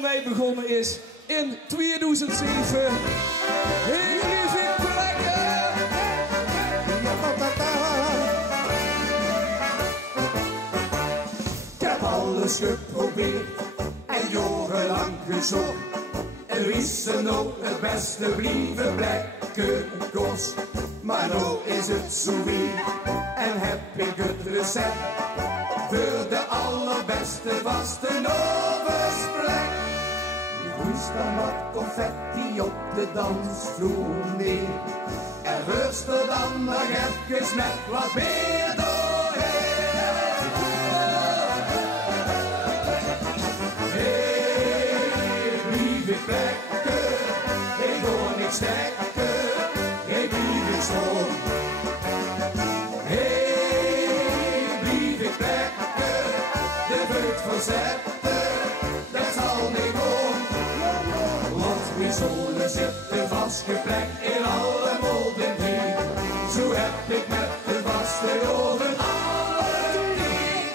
voor mij begonnen is in 2007. Heel lieve plekke! Ik heb alles geprobeerd en jarenlang gezocht. Er is er nou het beste blijven plekken kost. Maar nou is het zo weer en heb ik het recept voor de allerbeste vastelovensplek. Je hoest dan wat confetti op de dansvloer neer. En rust er dan nog even met wat meer doorheen. Hey, lieve plekke, ik hoor niks stekken, ik blijf ik schoon. De vreugd van zetten, dat zal niet om. Want mijn zolen zitten vastgeplekt in alle molden hier. Zo heb ik met de vasteloven alle niet.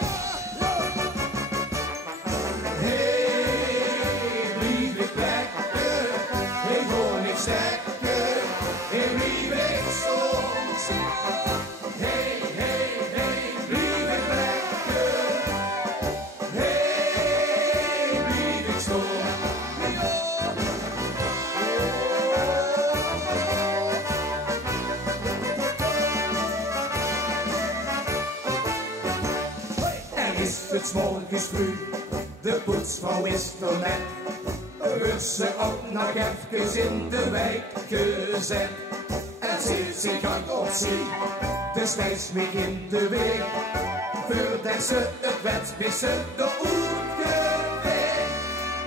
Hey, blijf ik plekken, ik hoor niks stekken, ik blijf ik soms. Hey, hey, hey, blijf ik plekken. Het 's morgens vroeg, de poetsvrouw is er net. Wordt ze ook nog even in de wijk gezet. En zit zich gang op zee, dus wijs me in de week. Voordat ze het wet missen, de oergeweek.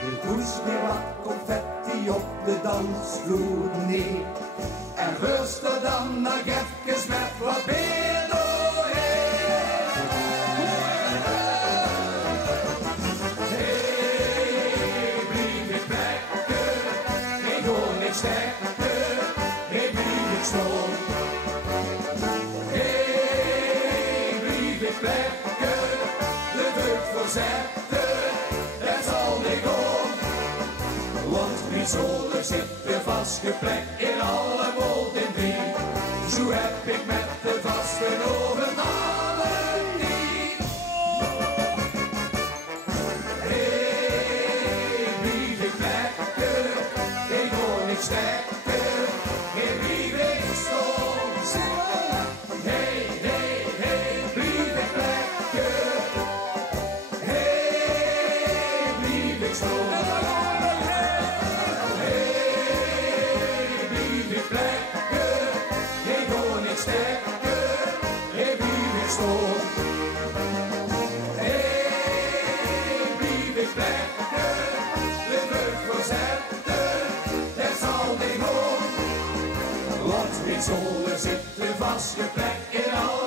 Er hoest weer wat confetti op de dansvloer neer. En rust er dan nog even met wat meer doorheen. Stekken, ik blijf ik schoon. Hey, blijf ik plekken, de deugd verzetten, dat zal niet om. Want mijn zolen zitten vastgeplekt in alle molden drie. Zo heb ik met de vasteloven alle niet. Hey, blijf ik plekken, ik hoor niks stekken, ik blijf ik soms. Hey, hey, hey, blijf ik plekken. Hey, blijf ik soms. Hey, blijf ik plekken, ik hoor niks stekken, ik blijf ik soms. Hey, blijf ik plekken, de vreugd verzetten, dat zal niet om. Want mijn zolen zitten vastgeplekt in alle